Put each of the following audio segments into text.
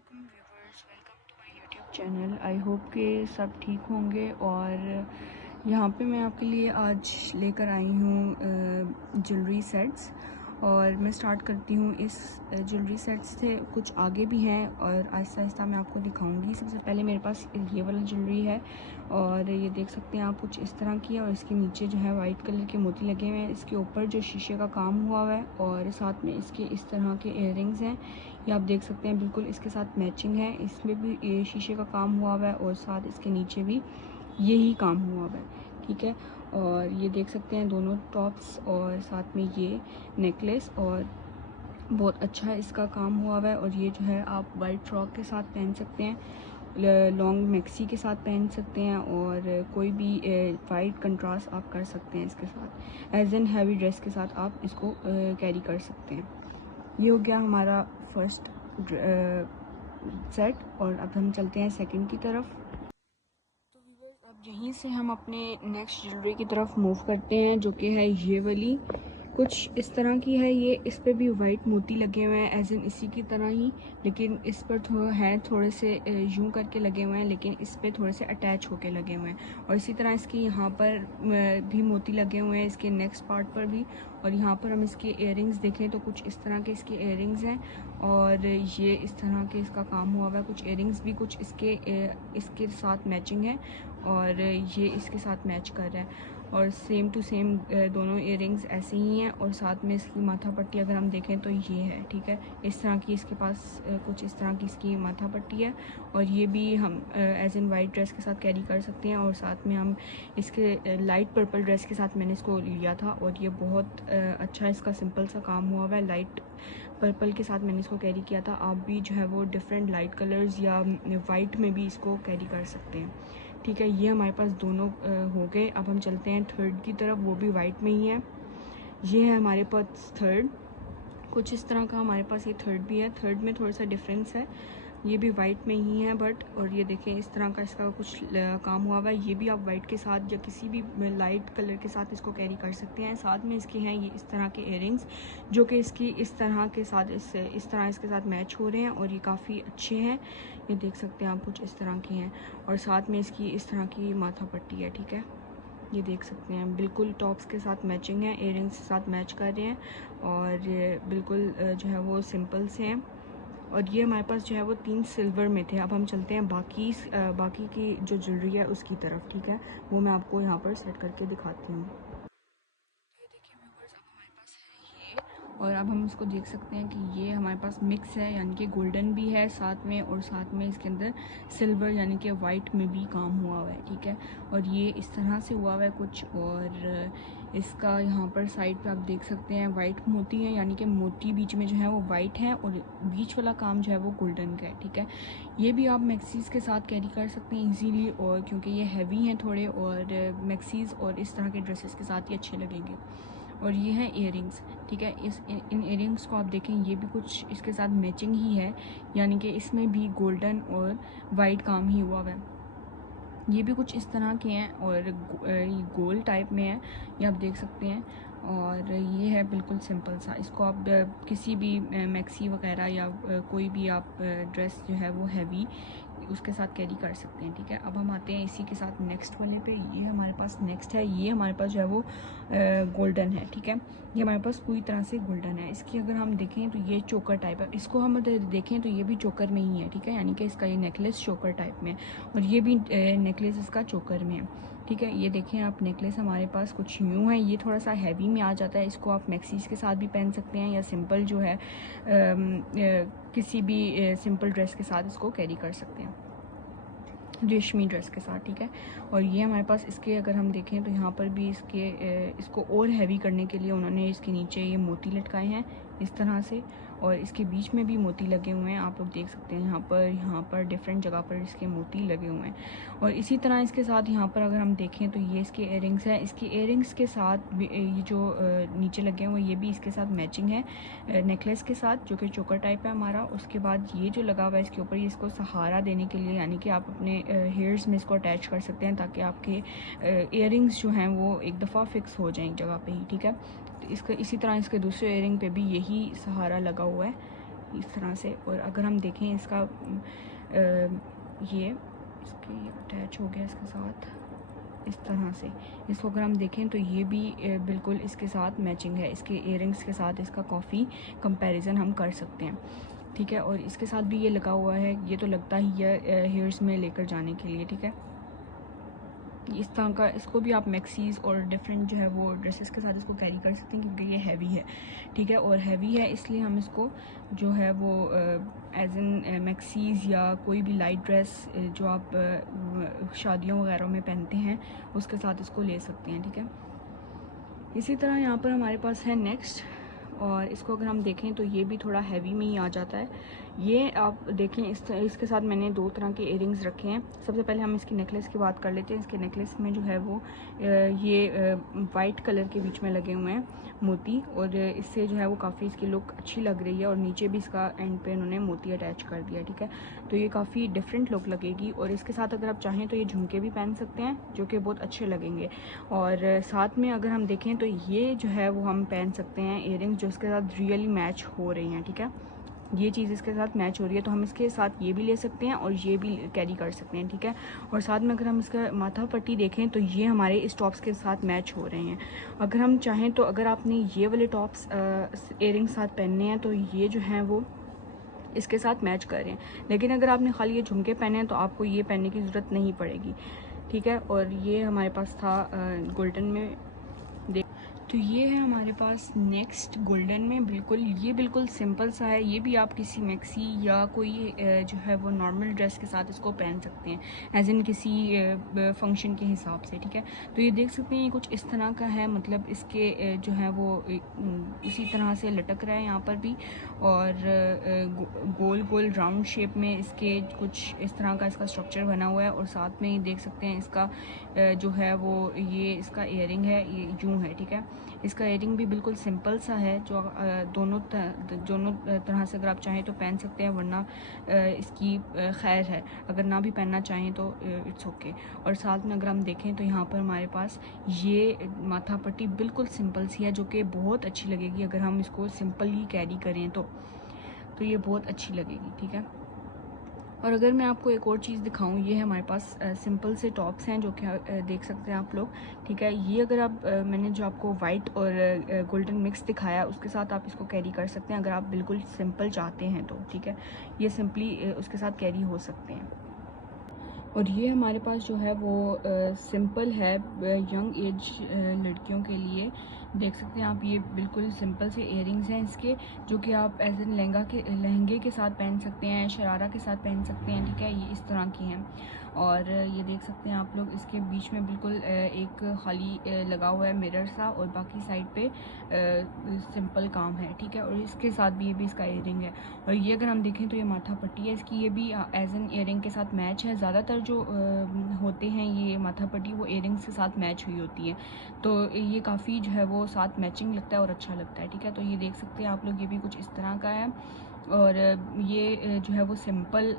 अस्सलामुअलैकुम viewers, welcome to my YouTube channel. I hope कि सब ठीक होंगे। और यहाँ पे मैं आपके लिए आज लेकर आई हूँ ज्वेलरी सेट्स। और मैं स्टार्ट करती हूँ इस ज्वेलरी सेट्स से। कुछ आगे भी हैं और आहिस्ता आहिस्ता मैं आपको दिखाऊंगी। सबसे पहले मेरे पास ये वाला ज्वेलरी है और ये देख सकते हैं आप, कुछ इस तरह की है और इसके नीचे जो है वाइट कलर के मोती लगे हुए हैं। इसके ऊपर जो शीशे का काम हुआ हुआ है और साथ में इसके इस तरह के इयररिंग्स हैं। ये आप देख सकते हैं बिल्कुल इसके साथ मैचिंग है। इसमें भी ये शीशे का काम हुआ हुआ है और साथ इसके नीचे भी यही काम हुआ हुआ है, ठीक है। और ये देख सकते हैं दोनों टॉप्स और साथ में ये नेकलेस, और बहुत अच्छा इसका काम हुआ हुआ है। और ये जो है आप वाइट फ्रॉक के साथ पहन सकते हैं, लॉन्ग मैक्सी के साथ पहन सकते हैं, और कोई भी वाइट कंट्रास्ट आप कर सकते हैं इसके साथ। एज एन हैवी ड्रेस के साथ आप इसको कैरी कर सकते हैं। ये हो गया हमारा फर्स्ट सेट। और अब हम चलते हैं सेकंड की तरफ। तो व्यूअर्स, अब यहीं से हम अपने नेक्स्ट ज्वेलरी की तरफ मूव करते हैं, जो कि है ये वाली। कुछ इस तरह की है ये। इस पे भी वाइट मोती लगे हुए हैं एज इन इसी की तरह ही, लेकिन इस पर थोड़े से यूं करके लगे हुए हैं, लेकिन इस पे थोड़े से अटैच होके लगे हुए हैं। और इसी तरह इसके यहाँ पर भी मोती लगे हुए हैं, इसके नेक्स्ट पार्ट पर भी। और यहाँ पर हम इसके इयररिंग्स देखें तो कुछ इस तरह के इसके इयररिंग्स हैं और ये इस तरह के इसका काम हुआ हुआ है। कुछ इयररिंग्स भी कुछ इसके साथ मैचिंग है और ये इसके साथ मैच कर रहा है। और सेम टू सेम दोनों इयररिंग्स ऐसे ही हैं। और साथ में इसकी माथा पट्टी अगर हम देखें तो ये है, ठीक है। इस तरह की इसके पास कुछ इस तरह की इसकी माथा पट्टी है। और ये भी हम एज इन वाइट ड्रेस के साथ कैरी कर सकते हैं। और साथ में हम इसके लाइट पर्पल ड्रेस के साथ मैंने इसको लिया था और ये बहुत अच्छा इसका सिंपल सा काम हुआ हुआ है। लाइट पर्पल के साथ मैंने इसको कैरी किया था। आप भी जो है वो डिफरेंट लाइट कलर्स या वाइट में भी इसको कैरी कर सकते हैं, ठीक है। ये हमारे पास दोनों हो गए। अब हम चलते हैं थर्ड की तरफ, वो भी वाइट में ही है। ये है हमारे पास थर्ड। कुछ इस तरह का हमारे पास ये थर्ड भी है। थर्ड में थोड़ा सा डिफरेंस है, ये भी वाइट में ही है बट। और ये देखें इस तरह का इसका कुछ काम हुआ हुआ है। ये भी आप वाइट के साथ या किसी भी लाइट कलर के साथ इसको कैरी कर सकते हैं। साथ में इसके हैं ये इस तरह के इयररिंग्स, जो कि इसकी इस तरह के साथ इस तरह इसके साथ मैच हो रहे हैं और ये काफ़ी अच्छे हैं। ये देख सकते हैं आप, कुछ इस तरह के हैं। और साथ में इसकी इस तरह की माथा पट्टी है, ठीक है। ये देख सकते हैं बिल्कुल टॉप्स के साथ मैचिंग है, इयररिंग्स के साथ मैच कर रहे हैं और ये बिल्कुल जो है वो सिंपल से हैं। और ये हमारे पास जो है वो 3 सिल्वर में थे। अब हम चलते हैं बाकी की जो ज्वेलरी है उसकी तरफ, ठीक है। वो मैं आपको यहाँ पर सेट करके दिखाती हूँ। तो ये देखिए व्यूअर्स, अब हमारे पास है ये। और अब हम इसको देख सकते हैं कि ये हमारे पास मिक्स है, यानी कि गोल्डन भी है साथ में और साथ में इसके अंदर सिल्वर यानी कि वाइट में भी काम हुआ हुआ है, ठीक है। और ये इस तरह से हुआ हुआ है कुछ। और इसका यहाँ पर साइड पे आप देख सकते हैं वाइट मोती है, यानी कि मोती बीच में जो है वो वाइट है और बीच वाला काम जो है वो गोल्डन का है, ठीक है। ये भी आप मैक्सीज के साथ कैरी कर सकते हैं इजीली, और क्योंकि ये हैवी हैं थोड़े, और मैक्सीज और इस तरह के ड्रेसेस के साथ ये अच्छे लगेंगे। और ये हैं इयररिंग्स, ठीक है। इन इयररिंग्स को आप देखें, ये भी कुछ इसके साथ मैचिंग ही है, यानी कि इसमें भी गोल्डन और वाइट काम ही हुआ है। ये भी कुछ इस तरह के हैं और ये गोल टाइप में है, ये आप देख सकते हैं। और ये है बिल्कुल सिंपल सा। इसको आप किसी भी मैक्सी वगैरह या कोई भी आप ड्रेस जो है वो हैवी उसके साथ कैरी कर सकते हैं, ठीक है। अब हम आते हैं इसी के साथ नेक्स्ट वाले पे। ये हमारे पास नेक्स्ट है। ये हमारे पास जो है वो गोल्डन है, ठीक है। ये हमारे पास पूरी तरह से गोल्डन है। इसकी अगर हम देखें तो ये चोकर टाइप है। इसको हम देखें तो ये भी चोकर में ही है, ठीक है, यानी कि इसका ये नेकलेस चोकर टाइप में है और ये भी नेकलेस इसका चोकर में है, ठीक है। ये देखें आप, नेकलेस हमारे पास कुछ यूँ है। ये थोड़ा सा हैवी में आ जाता है। इसको आप मैक्सीज के साथ भी पहन सकते हैं या सिंपल जो है किसी भी सिंपल ड्रेस के साथ इसको कैरी कर सकते हैं, रेशमी ड्रेस के साथ, ठीक है। और ये हमारे पास इसके अगर हम देखें तो यहाँ पर भी इसको और हैवी करने के लिए उन्होंने इसके नीचे ये मोती लटकाए हैं इस तरह से, और इसके बीच में भी मोती लगे हुए हैं। आप लोग देख सकते हैं यहाँ पर डिफरेंट जगह पर इसके मोती लगे हुए हैं। और इसी तरह इसके साथ यहाँ पर अगर हम देखें तो ये इसके इयररिंग्स हैं। इसके इयररिंग्स के साथ ये जो नीचे लगे हुए हैं ये भी इसके साथ मैचिंग है नेकलेस के साथ, जो कि चोकर टाइप है हमारा। उसके बाद ये जो लगा हुआ है इसके ऊपर, ये इसको सहारा देने के लिए, यानी कि आप अपने हेयर्स में इसको अटैच कर सकते हैं ताकि आपके इयररिंग्स जो हैं वो एक दफ़ा फिक्स हो जाएं जगह पे ही, ठीक है। तो इसका इसी तरह इसके दूसरे इयररिंग पे भी यही सहारा लगा हुआ है, इस तरह से। और अगर हम देखें इसका ये अटैच हो गया इसके साथ इस तरह से। इसको अगर हम देखें तो ये भी बिल्कुल इसके साथ मैचिंग है, इसके इयररिंग्स के साथ इसका काफ़ी कंपैरिजन हम कर सकते हैं, ठीक है। और इसके साथ भी ये लगा हुआ है, ये तो लगता ही है हेयर्स में लेकर जाने के लिए, ठीक है। इस तरह का इसको भी आप मैक्सीज और डिफरेंट जो है वो ड्रेसेस के साथ इसको कैरी कर सकते हैं, क्योंकि ये हैवी है, ठीक है। और हैवी है इसलिए हम इसको जो है वो एज एन मैक्सीज या कोई भी लाइट ड्रेस जो आप शादियों वगैरह में पहनते हैं उसके साथ इसको ले सकते हैं, ठीक है। इसी तरह यहाँ पर हमारे पास है नेक्स्ट, और इसको अगर हम देखें तो ये भी थोड़ा हैवी में ही आ जाता है। ये आप देखें इसके साथ मैंने 2 तरह के इयररिंग्स रखे हैं। सबसे पहले हम इसकी नेकलेस की बात कर लेते हैं। इसके नेकलेस में जो है वो ये वाइट कलर के बीच में लगे हुए हैं मोती, और इससे जो है वो काफ़ी इसकी लुक अच्छी लग रही है। और नीचे भी इसका एंड पे उन्होंने मोती अटैच कर दिया, ठीक है। तो ये काफ़ी डिफरेंट लुक लगेगी। और इसके साथ अगर आप चाहें तो ये झुमके भी पहन सकते हैं, जो कि बहुत अच्छे लगेंगे। और साथ में अगर हम देखें तो ये जो है वो हम पहन सकते हैं इयररिंग्स जो इसके साथ रियली मैच हो रही हैं, ठीक है। ये चीज़ इसके साथ मैच हो रही है तो हम इसके साथ ये भी ले सकते हैं और ये भी कैरी कर सकते हैं, ठीक है। और साथ में अगर हम इसका माथा पट्टी देखें तो ये हमारे इस टॉप्स के साथ मैच हो रहे हैं। अगर हम चाहें तो अगर आपने ये वाले टॉप्स इयररिंग्स साथ पहनने हैं तो ये जो हैं वो इसके साथ मैच कर रहे हैं। लेकिन अगर आपने खाली ये झुमके पहने हैं तो आपको ये पहनने की ज़रूरत नहीं पड़ेगी, ठीक है। और ये हमारे पास था गोल्डन में। तो ये है हमारे पास नेक्स्ट गोल्डन में। ये बिल्कुल सिंपल सा है। ये भी आप किसी मैक्सी या कोई जो है वो नॉर्मल ड्रेस के साथ इसको पहन सकते हैं, एज इन किसी फंक्शन के हिसाब से, ठीक है। तो ये देख सकते हैं ये कुछ इस तरह का है, मतलब इसके जो है वो इसी तरह से लटक रहा है यहाँ पर भी, और गोल गोल राउंड शेप में इसके कुछ इस तरह का इसका स्ट्रक्चर बना हुआ है। और साथ में ये देख सकते हैं इसका जो है वो ये इसका इयररिंग है, ये यूँ है, ठीक है। इसका इयररिंग भी बिल्कुल सिंपल सा है, जो दोनों तरह से अगर आप चाहें तो पहन सकते हैं, वरना इसकी खैर है, अगर ना भी पहनना चाहें तो इट्स ओके। और साथ में अगर हम देखें तो यहाँ पर हमारे पास ये माथा पट्टी बिल्कुल सिंपल सी है, जो कि बहुत अच्छी लगेगी अगर हम इसको सिंपल ही कैरी करें तो ये बहुत अच्छी लगेगी, ठीक है। और अगर मैं आपको एक और चीज़ दिखाऊं, ये है हमारे पास सिंपल से टॉप्स हैं जो कि देख सकते हैं आप लोग, ठीक है। ये अगर आप मैंने जो आपको वाइट और गोल्डन मिक्स दिखाया उसके साथ आप इसको कैरी कर सकते हैं, अगर आप बिल्कुल सिंपल चाहते हैं तो, ठीक है। ये सिंपली उसके साथ कैरी हो सकते हैं। और ये हमारे पास जो है वो सिंपल है यंग एज लड़कियों के लिए। देख सकते हैं आप, ये बिल्कुल सिंपल से इयररिंग्स हैं इसके, जो कि आप एज एन लहंगे के साथ पहन सकते हैं, शरारा के साथ पहन सकते हैं, ठीक है। ये इस तरह की हैं। और ये देख सकते हैं आप लोग, इसके बीच में बिल्कुल एक खाली लगा हुआ है मिरर सा, और बाकी साइड पे सिंपल काम है, ठीक है। और इसके साथ भी ये भी इसका इयररिंग है। और ये अगर हम देखें तो ये माथा पट्टी है इसकी, ये भी एज एन इयररिंग के साथ मैच है। ज़्यादातर जो होते हैं ये माथा पट्टी वो इयररिंग्स के साथ मैच हुई होती है, तो ये काफ़ी जो है वो साथ मैचिंग लगता है और अच्छा लगता है, ठीक है। तो ये देख सकते हैं आप लोग, ये भी कुछ इस तरह का है। और ये जो है वो सिंपल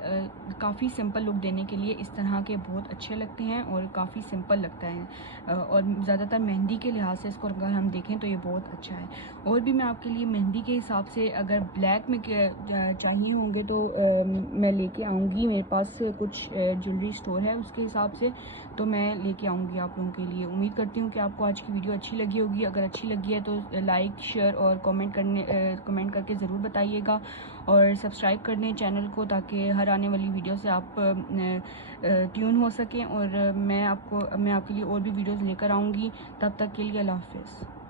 काफ़ी सिंपल लुक देने के लिए इस तरह के बहुत अच्छे लगते हैं और काफ़ी सिंपल लगता है। और ज़्यादातर मेहंदी के लिहाज से इसको अगर हम देखें तो ये बहुत अच्छा है। और भी मैं आपके लिए मेहंदी के हिसाब से अगर ब्लैक में चाहिए होंगे तो मैं लेके आऊँगी, मेरे पास कुछ ज्वेलरी स्टोर है उसके हिसाब से, तो मैं लेके आऊँगी आप लोगों के लिए। उम्मीद करती हूँ कि आपको आज की वीडियो अच्छी लगी होगी। अगर अच्छी लगी है तो लाइक, शेयर और कमेंट करके ज़रूर बताइएगा, और सब्सक्राइब कर दें चैनल को, ताकि हर आने वाली वीडियो से आप ट्यून हो सकें। और मैं आपके लिए और भी वीडियोस लेकर आऊँगी। तब तक के लिए अल्लाह हाफ़िज़।